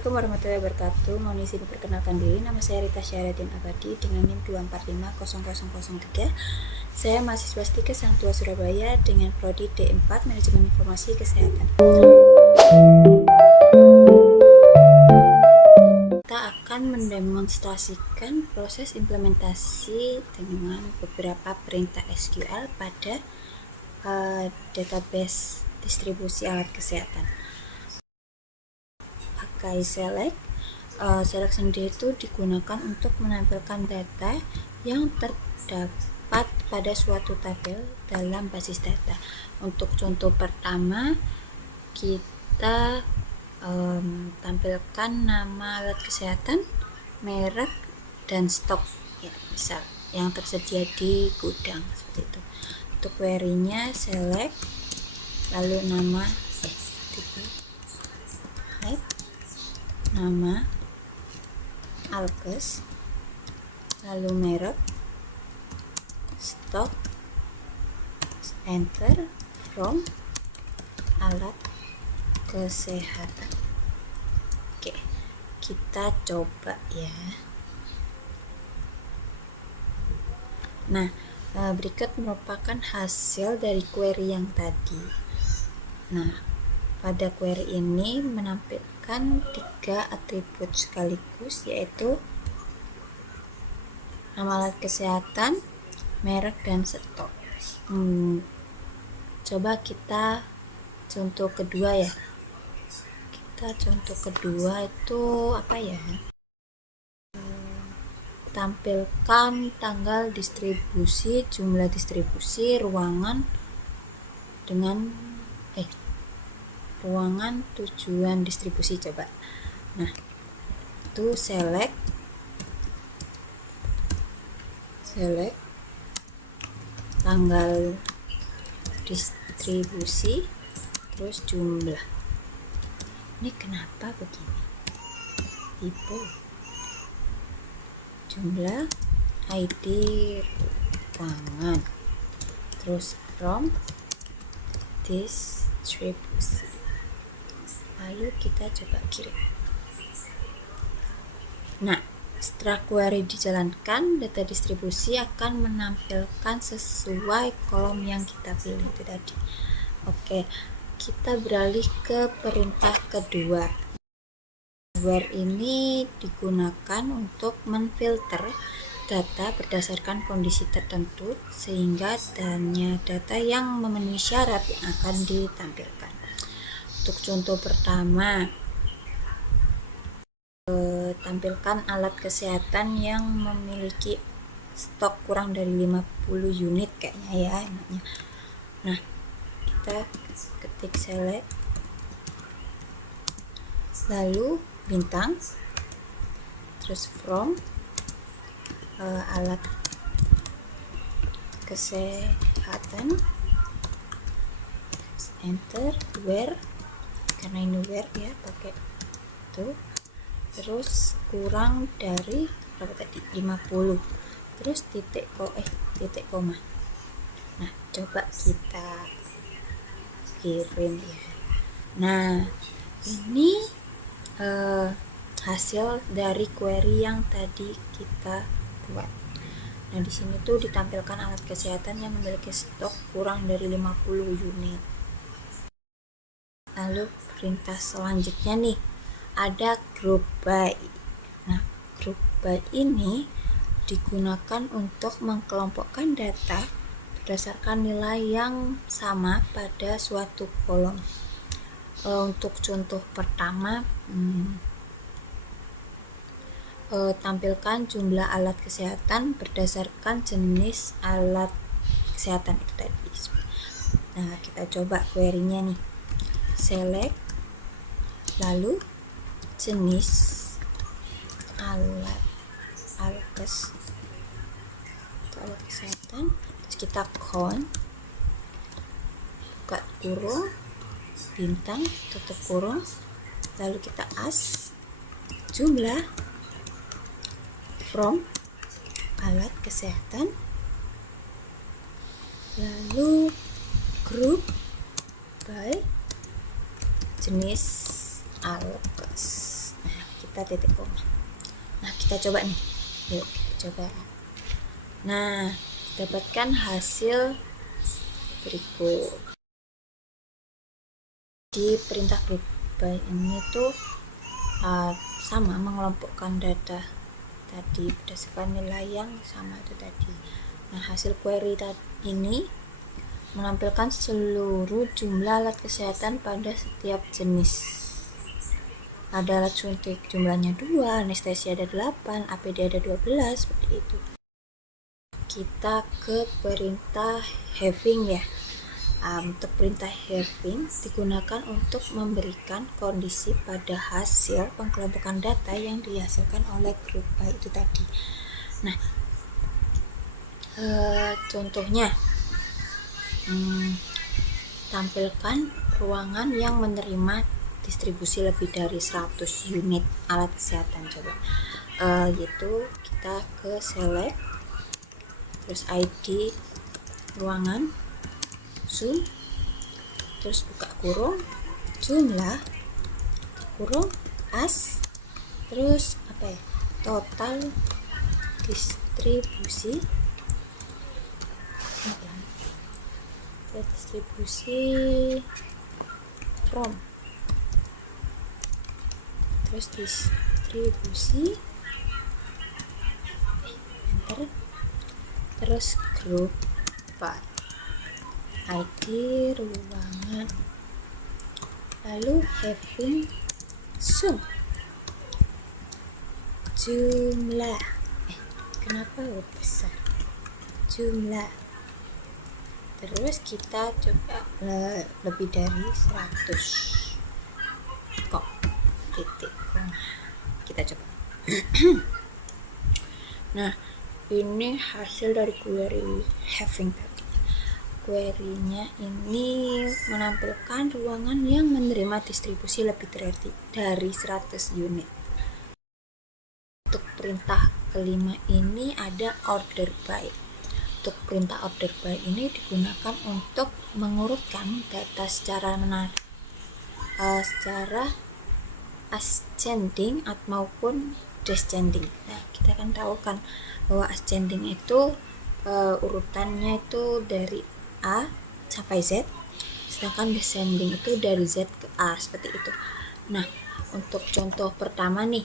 Assalamualaikum warahmatullahi wabarakatuh. Mohon izin perkenalkan diri. Nama saya Rita Syahradin Abadi dengan NIM 2450003. Saya mahasiswa STIKES Sang Tua Surabaya dengan prodi D4 Manajemen Informasi Kesehatan. Kita akan mendemonstrasikan proses implementasi dengan beberapa perintah SQL pada database distribusi alat kesehatan. Pakai select. Select sendiri itu digunakan untuk menampilkan data yang terdapat pada suatu tabel dalam basis data. Untuk contoh pertama, kita tampilkan nama alat kesehatan, merek, dan stok, ya, misal yang tersedia di gudang seperti itu. Untuk query-nya select, lalu nama nama alkes, lalu merek, stok, enter, from, alat kesehatan. Oke, kita coba ya. Nah, berikut merupakan hasil dari query yang tadi. Nah, pada query ini menampilkan 3 atribut sekaligus, yaitu nama alat kesehatan, merek, dan stok. Coba kita contoh kedua ya. Contoh kedua itu apa ya? Tampilkan tanggal distribusi, jumlah distribusi, ruangan dengan ruangan tujuan distribusi. Coba. Nah, itu select tanggal distribusi, terus jumlah. Ini kenapa begini? Tipe jumlah, ID ruangan, terus from, distribusi. Lalu kita coba kirim. Nah, setelah query dijalankan, data distribusi akan menampilkan sesuai kolom yang kita pilih itu tadi. Oke, kita beralih ke perintah kedua. Where ini digunakan untuk menfilter data berdasarkan kondisi tertentu sehingga data yang memenuhi syarat yang akan ditampilkan. Untuk contoh pertama, tampilkan alat kesehatan yang memiliki stok kurang dari 50 unit kayaknya ya enaknya. Nah, kita ketik select, lalu bintang, terus from, alat kesehatan, enter, where, karena ini where ya, pakai itu, terus kurang dari berapa tadi, 50, terus titik koma. Nah, coba kita kirim ya. Nah, ini hasil dari query yang tadi kita buat. Nah, di sini tuh ditampilkan alat kesehatan yang memiliki stok kurang dari 50 unit. Lalu perintah selanjutnya nih, ada group by. Nah, group by ini digunakan untuk mengkelompokkan data berdasarkan nilai yang sama pada suatu kolom. Untuk contoh pertama, tampilkan jumlah alat kesehatan berdasarkan jenis alat kesehatan itu tadi. Nah, kita coba query-nya nih. Select, lalu jenis alat kesehatan, terus kita count, buka kurung, bintang, tutup kurung, lalu kita ask jumlah from alat kesehatan, lalu group by jenis alkes. Nah, kita titik koma. Nah, kita coba nih. Yuk, kita coba. Nah, dapatkan hasil berikut. Di perintah group by ini tuh sama, mengelompokkan data tadi berdasarkan nilai yang sama itu tadi. Nah, hasil query ini menampilkan seluruh jumlah alat kesehatan pada setiap jenis. Ada alat suntik jumlahnya 2, anestesia ada 8, APD ada 12, seperti itu. Kita ke perintah having ya. Untuk perintah having digunakan untuk memberikan kondisi pada hasil pengkelompokan data yang dihasilkan oleh group by itu tadi. Nah, contohnya tampilkan ruangan yang menerima distribusi lebih dari 100 unit alat kesehatan. Coba gitu, kita ke select, terus ID ruangan, zoom, terus buka kurung, jumlah kurung as, terus apa ya, total distribusi from, terus distribusi enter, terus group by ID ruangan, lalu having zoom, jumlah kenapa besar, jumlah, terus kita coba lebih dari 100 kok titik koma, kita coba. Nah, ini hasil dari query having tadi. Query-nya ini menampilkan ruangan yang menerima distribusi lebih dari 100 unit. Untuk perintah kelima ini ada order by. Untuk perintah order by ini digunakan untuk mengurutkan data secara secara ascending maupun descending. Nah, kita kan tahu kan bahwa ascending itu urutannya itu dari A sampai Z, sedangkan descending itu dari Z ke A, seperti itu. Nah, untuk contoh pertama nih,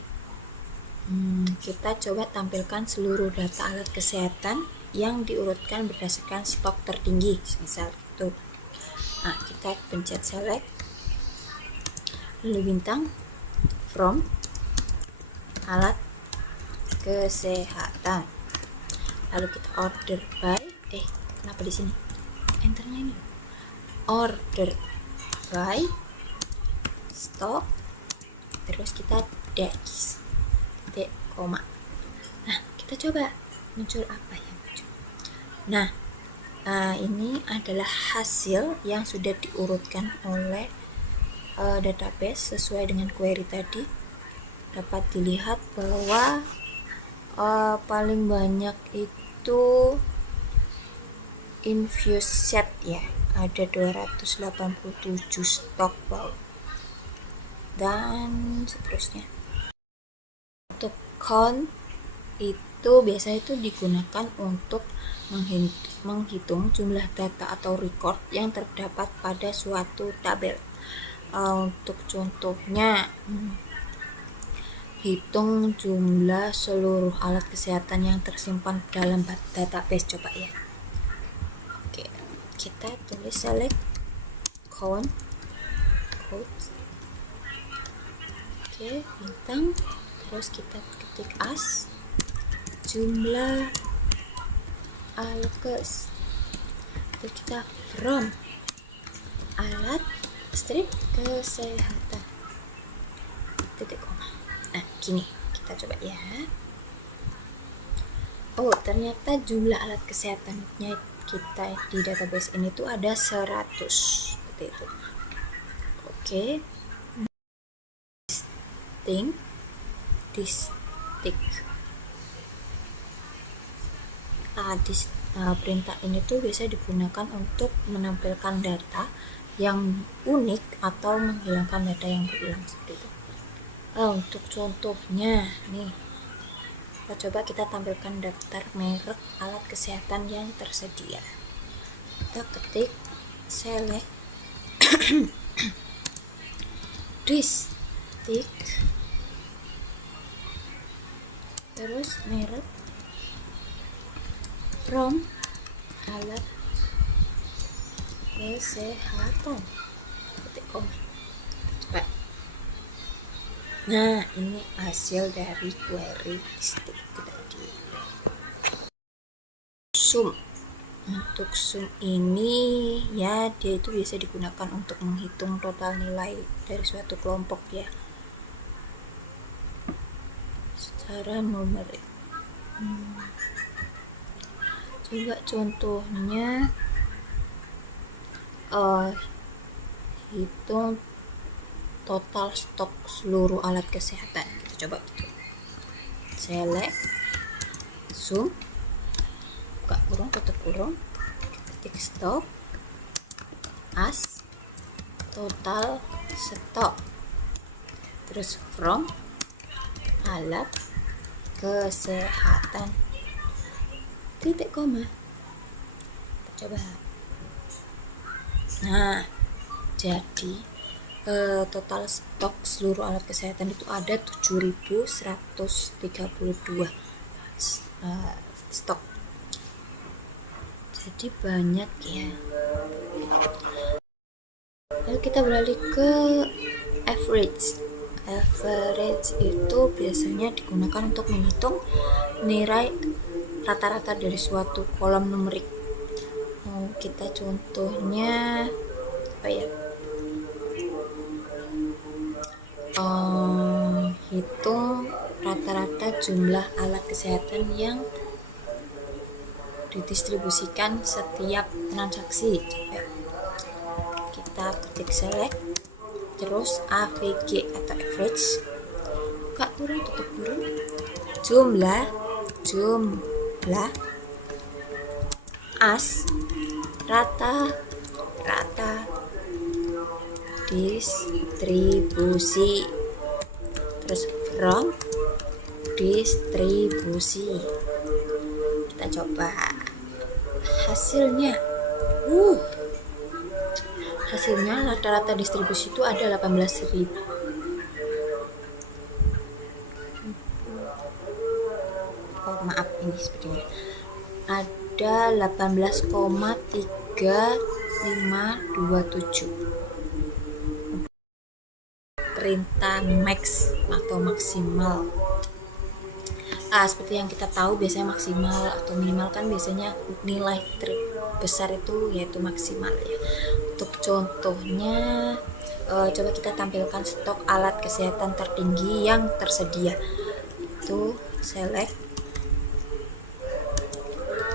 kita coba tampilkan seluruh data alat kesehatan yang diurutkan berdasarkan stok tertinggi, misal itu. Nah, kita pencet select, lalu bintang from alat kesehatan, lalu kita order by kenapa di sini enternya ini, order by stock, terus kita dash titik koma. Nah, kita coba muncul apa yang muncul. Nah, ini adalah hasil yang sudah diurutkan oleh database sesuai dengan query tadi. Dapat dilihat bahwa paling banyak itu infuse set ya, ada 287 stok bulk dan seterusnya. Untuk count itu biasanya itu digunakan untuk menghitung jumlah data atau record yang terdapat pada suatu tabel. Untuk contohnya, hitung jumlah seluruh alat kesehatan yang tersimpan dalam database, coba ya. Oke, kita tulis select count, oke, bintang, terus kita ketik as jumlah alkes, terus kita from alat strip kesehatan titik koma. Nah, gini kita coba ya. Oh, ternyata jumlah alat kesehatannya kita di database ini tuh ada 100, seperti itu. Oke, perintah ini tuh biasa digunakan untuk menampilkan data yang unik atau menghilangkan data yang berulang, seperti itu. Untuk contohnya nih, coba kita tampilkan daftar merek alat kesehatan yang tersedia. Kita ketik select district, terus merek from alat kesehatan, ketik koma. Coba. Nah, ini hasil dari query district itu tadi. Sum. Untuk sum ini ya dia itu biasa digunakan untuk menghitung total nilai dari suatu kelompok ya, secara numerik. Coba contohnya hitung total stok seluruh alat kesehatan. Kita coba gitu. Select sum, buka kurung, tutup kurung, ketik stok as total stok, terus from alat kesehatan, titik koma. Kita coba. Nah, jadi total stok seluruh alat kesehatan itu ada 7.132 stok. Jadi banyak ya. Lalu kita beralih ke average. Average itu biasanya digunakan untuk menghitung nilai rata-rata dari suatu kolom numerik. Kita contohnya apa ya? Hitung rata-rata jumlah alat kesehatan yang didistribusikan setiap transaksi. Coba kita ketik select, terus AVG atau average, buka kurung, tutup kurung, jumlah as rata distribusi, terus from distribusi. Kita coba hasilnya. Hasilnya rata-rata distribusi itu ada 18.000. Maaf, ini sepertinya ada 18,3527 perintah max atau maksimal. Seperti yang kita tahu biasanya maksimal atau minimal kan biasanya nilai terbesar itu yaitu maksimal ya. Untuk contohnya coba kita tampilkan stok alat kesehatan tertinggi yang tersedia. Itu select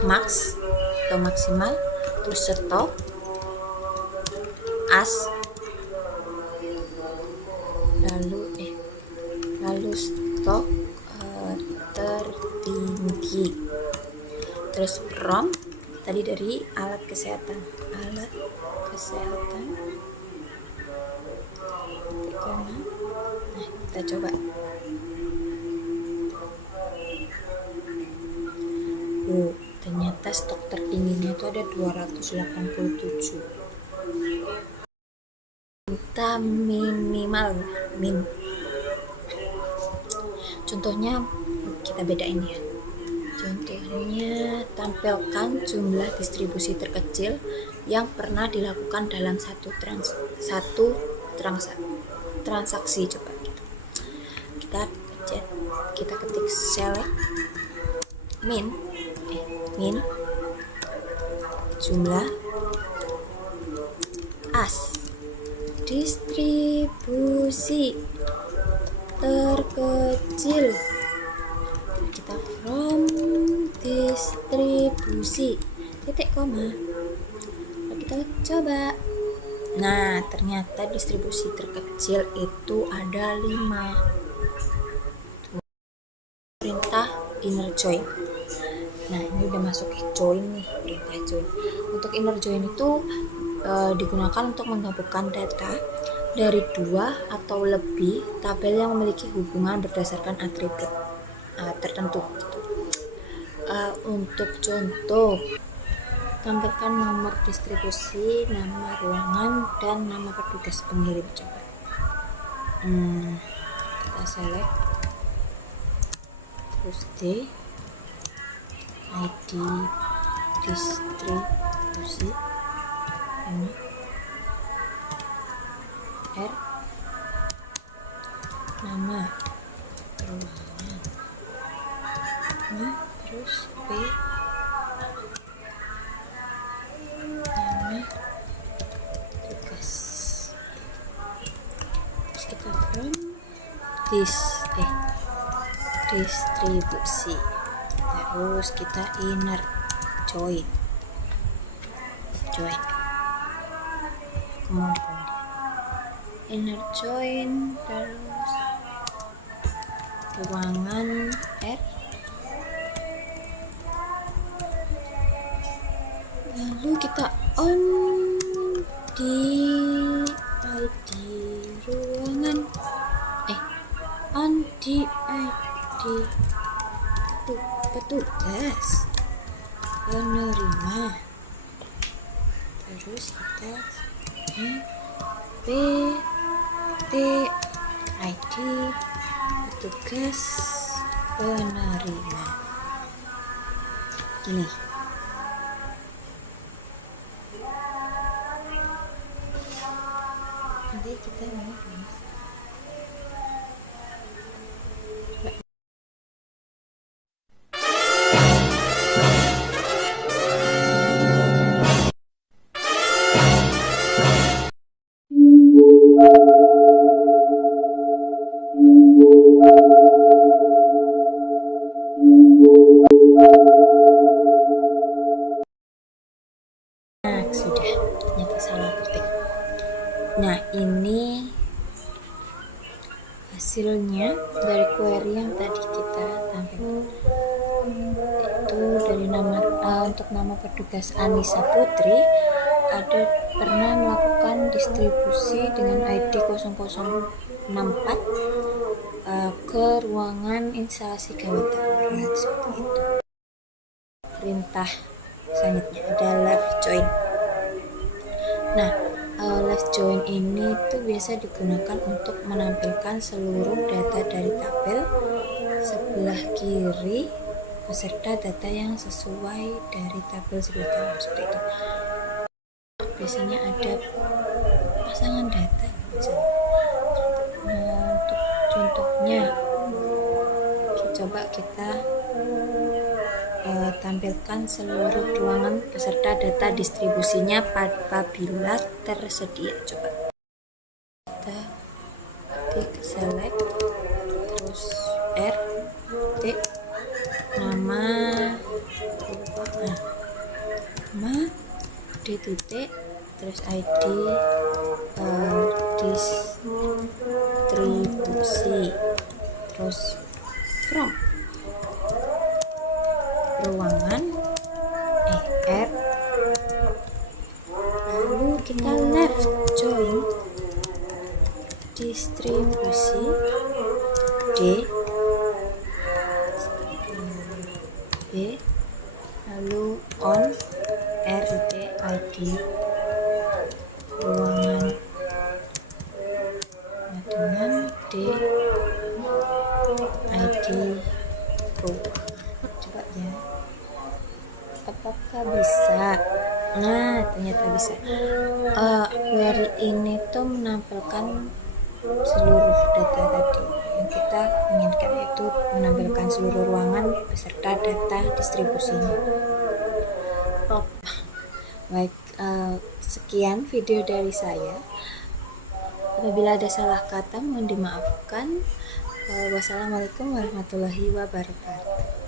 max atau maksimal, terus stok as, lalu stok tertinggi, terus from tadi dari alat kesehatan, koma. Nah, kita coba. Ternyata stok tertingginya itu ada 287. Kita minimal min. Contohnya kita bedain ya. Contohnya tampilkan jumlah distribusi terkecil yang pernah dilakukan dalam satu transaksi. Coba kita ketik select min jumlah as distribusi terkecil, kita from distribusi, titik koma. Kita coba. Nah, ternyata distribusi terkecil itu ada 5. Perintah inner join. Nah, ini udah masuk join nih, perintah join. Untuk inner join itu digunakan untuk menggabungkan data dari 2 atau lebih tabel yang memiliki hubungan berdasarkan atribut tertentu. Untuk contoh, tampilkan nomor distribusi, nama ruangan, dan nama petugas pengirim. Coba kita select, terus D, ID distribusi, ini R, nama ruangan, terus P, nama tugas. Terus kita from distribusi, terus kita inner join kemudian inner join, terus ruangan R, lalu kita on di ID ruangan on di ID petugas penerima, terus kita P T ID petugas penerima, gini. Nanti kita mau sudah, ternyata salah ketik. Nah, ini hasilnya dari query yang tadi kita tampilkan. Itu dari untuk nama petugas Anissa Putri, ada pernah melakukan distribusi dengan ID 0064 ke ruangan instalasi gawat darurat, seperti itu. Perintah selanjutnya ada left join. Nah, left join ini tuh biasa digunakan untuk menampilkan seluruh data dari tabel sebelah kiri beserta data yang sesuai dari tabel sebelah kanan, seperti itu. Biasanya ada pasangan data misalnya. Nah, untuk contohnya coba kita tampilkan seluruh ruangan beserta data distribusinya apabila tersedia. Coba kita ketik select, terus R, T, nama ruangan, nama D titik, terus ID distribusi, terus from ruangan R, lalu kita left join distribusi D, B, lalu on R ID ruangan dengan D ID ruangan. Coba ya, apakah bisa? Nah, ternyata bisa. Query ini tuh menampilkan seluruh data tadi yang kita inginkan, yaitu menampilkan seluruh ruangan beserta data distribusinya. Baik, sekian video dari saya. Apabila ada salah kata mohon dimaafkan. Wassalamualaikum warahmatullahi wabarakatuh.